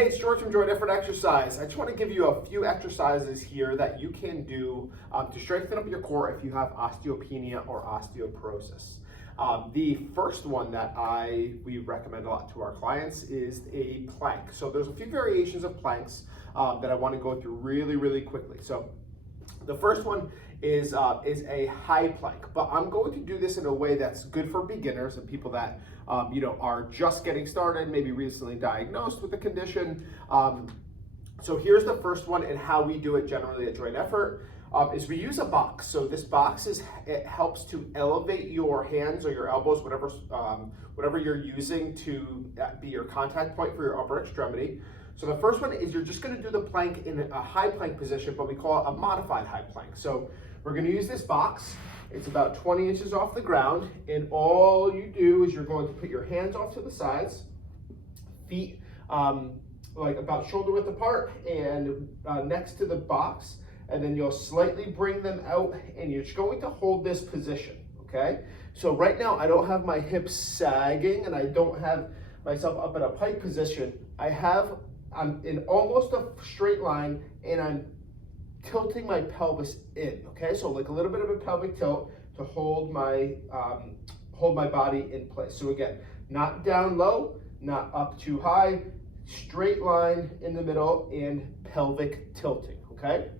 Hey, it's George from Joint Effort Exercise. I just want to give you a few exercises here that you can do to strengthen up your core if you have osteopenia or osteoporosis. The first one that we recommend a lot to our clients is a plank. So there's a few variations of planks that I want to go through really quickly. So the first one is a high plank, but I'm going to do this in a way that's good for beginners and people that are just getting started, maybe recently diagnosed with the condition. So here's the first one, and how we do it generally at Joint Effort is we use a box. So this box it helps to elevate your hands or your elbows, whatever you're using to be your contact point for your upper extremity. So the first one is you're just going to do the plank in a high plank position, but we call it a modified high plank. So we're going to use this box. It's about 20 inches off the ground, and all you do is you're going to put your hands off to the sides, feet like about shoulder width apart and next to the box, and then you'll slightly bring them out, and you're just going to hold this position, okay? So right now I don't have my hips sagging and I don't have myself up in a pike position. I'm in almost a straight line, and I'm tilting my pelvis in, okay? So like a little bit of a pelvic tilt to hold my body in place. So again, not down low, not up too high, straight line in the middle and pelvic tilting, okay?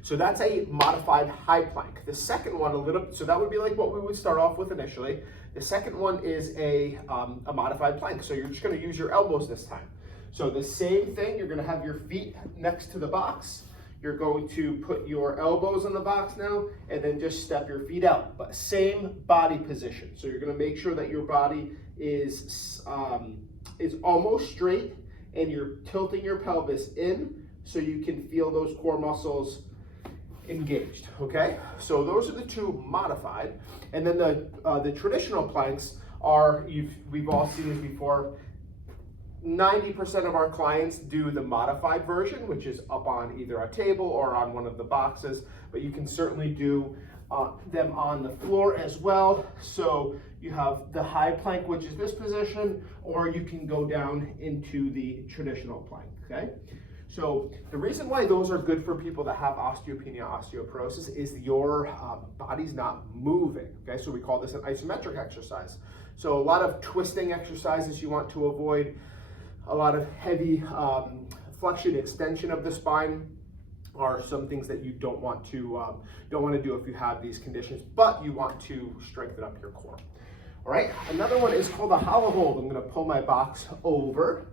So that's a modified high plank. The second one, so that would be like what we would start off with initially. The second one is a modified plank. So you're just gonna use your elbows this time. So the same thing, you're gonna have your feet next to the box. You're going to put your elbows on the box now, and then just step your feet out, but same body position. So you're gonna make sure that your body is almost straight, and you're tilting your pelvis in so you can feel those core muscles engaged, okay? So those are the two modified. And then the traditional planks are, we've all seen this before. 90% of our clients do the modified version, which is up on either a table or on one of the boxes, but you can certainly do them on the floor as well. So you have the high plank, which is this position, or you can go down into the traditional plank, okay? So the reason why those are good for people that have osteopenia, osteoporosis is your body's not moving, okay? So we call this an isometric exercise. So a lot of twisting exercises you want to avoid, a lot of heavy flexion, extension of the spine are some things that you don't want to do if you have these conditions, but you want to strengthen up your core. All right, another one is called a hollow hold. I'm gonna pull my box over.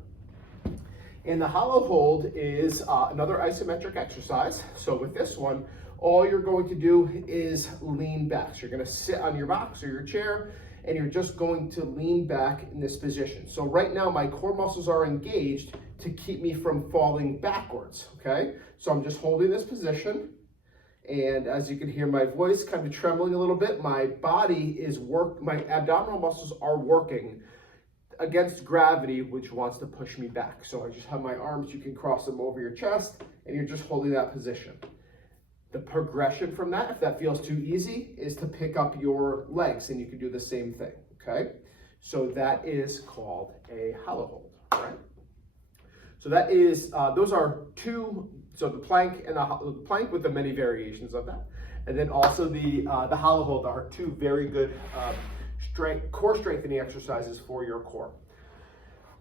And the hollow hold is another isometric exercise. So with this one, all you're going to do is lean back. So you're gonna sit on your box or your chair, and you're just going to lean back in this position. So right now my core muscles are engaged to keep me from falling backwards, okay? So I'm just holding this position, and as you can hear my voice kind of trembling a little bit, my my abdominal muscles are working against gravity, which wants to push me back. So I just have my arms, you can cross them over your chest, and you're just holding that position. The progression from that, if that feels too easy, is to pick up your legs, and you can do the same thing, okay? So that is called a hollow hold, all right? So that is, those are two, so the plank and the plank with the many variations of that, and then also the hollow hold are two very good core strengthening exercises for your core.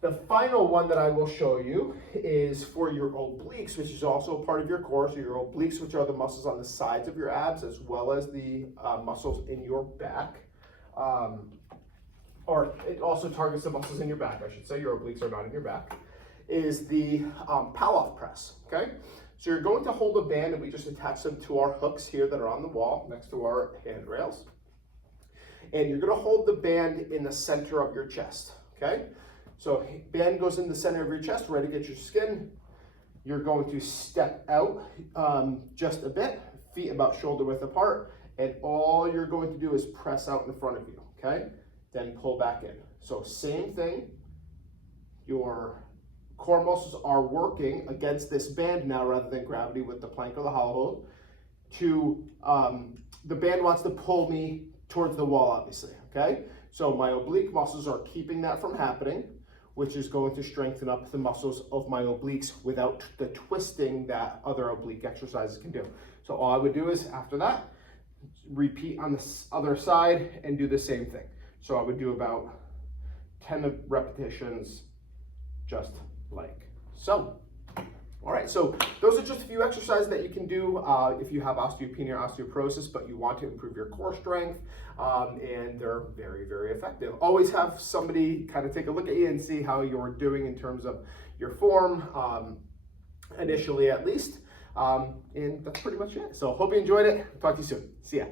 The final one that I will show you is for your obliques, which is also part of your core. So your obliques, which are the muscles on the sides of your abs, as well as the muscles in your back. Or it also targets the muscles in your back, I should say. Your obliques are not in your back. Is the Pallof press, okay? So you're going to hold a band, and we just attach them to our hooks here that are on the wall next to our handrails. And you're gonna hold the band in the center of your chest, okay? So band goes in the center of your chest, ready to get your skin. You're going to step out just a bit, feet about shoulder width apart, and all you're going to do is press out in front of you, okay? Then pull back in. So same thing, your core muscles are working against this band now rather than gravity with the plank or the hollow hold. The band wants to pull me towards the wall, obviously, okay? So my oblique muscles are keeping that from happening. which is going to strengthen up the muscles of my obliques without the twisting that other oblique exercises can do. So all I would do is after that, repeat on the other side and do the same thing. So I would do about 10 repetitions just like so. All right, so those are just a few exercises that you can do if you have osteopenia or osteoporosis, but you want to improve your core strength, and they're very, very effective. Always have somebody kind of take a look at you and see how you're doing in terms of your form, initially at least, and that's pretty much it. So hope you enjoyed it. Talk to you soon. See ya.